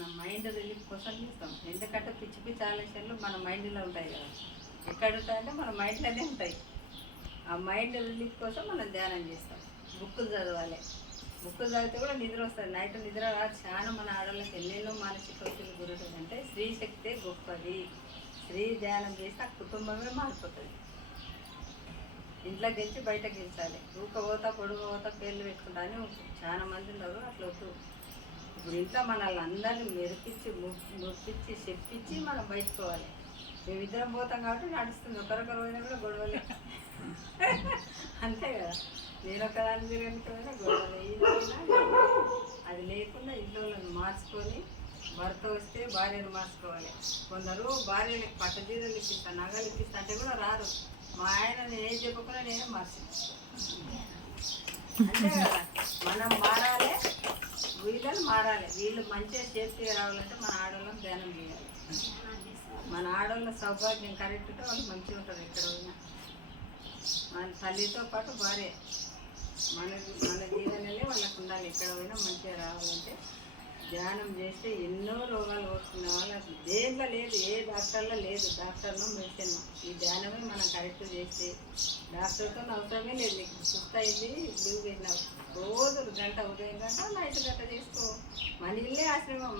మన mind relief కోసం చేస్తాం. ఎందుకంటే పిచ్చి పిచ్చి ఆలోచనలు మన మైండ్లో ఉంటాయి కదా. ఎక్కడ ఉంటాయంటే మన మైండ్లోనే ఉంటాయి. ఆ మైండ్ రిలీఫ్ కోసం మనం ధ్యానం చేస్తాం. బుక్కులు చదవాలి. బుక్కులు చదివితే కూడా నిద్ర వస్తుంది. నైట్ నిద్ర రాదు. చాలా మన ఆడవాళ్ళకి ఎన్నెన్నో మానసిక ఒత్తిడి గురుతుందంటే స్త్రీ శక్తే గొప్పది. స్త్రీ ధ్యానం చేస్తే ఆ కుటుంబమే మారిపోతుంది. ఇంట్లో గెలిచి బయట గెలిచాలి. ఊక పోతా పొడుగు పోతా పేర్లు పెట్టుకుంటా అని చాలా మంది ఉన్నారు. అట్లా వద్దు. ఇప్పుడు ఇంట్లో మనల్ని అందరినీ మెరిపించి ముప్పించి చెప్పించి మనం బయటకోవాలి. మేమిద్దరం పోతాం కాబట్టి నడుస్తుంది. ఒకరొకరు పోయినా కూడా గొడవలే. అంతే కదా. నేను ఒకదాని తిరగకపోయినా గొడవలే. అది లేకుండా ఇంట్లో మార్చుకొని భర్త వస్తే భార్యను మార్చుకోవాలి. కొందరు భార్యలకు పట్టజీరలు ఇప్పిస్తా నగలు ఇప్పిస్తా అంటే కూడా రారు. మా ఆయన నేను ఏం చెప్పకుండా నేనే మార్చింది. అంతే కదా. మనం మారాలి, వీళ్ళని మారాలి. వీళ్ళు మంచిగా సేఫ్టీగా రావాలంటే మన ఆడవాళ్ళం ధ్యానం చేయాలి. మన ఆడవాళ్ళ సౌభాగ్యం కరెక్ట్గా వాళ్ళు మంచిగా ఉంటారు. ఎక్కడ పోయినా మన తల్లితో పాటు భార్య మన జీవనలే వాళ్ళకు ఉండాలి. ఎక్కడ పోయినా మంచిగా రావాలంటే ధ్యానం చేస్తే ఎన్నో రోగాలు వస్తున్న వాళ్ళకి దేంట్లో లేదు, ఏ డాక్టర్లో లేదు. డాక్టర్ను మెడిసిన్ ఈ ధ్యానమే మనం కరెక్ట్ చేస్తే డాక్టర్తో అవసరమే లేదు. నీకు సుస్థ అయింది లీవ్ పెట్టినావు. రోజు గంట ఉదయం గంట నైట్ గంట చేసుకో. మన ఇల్లే ఆశ్రమం.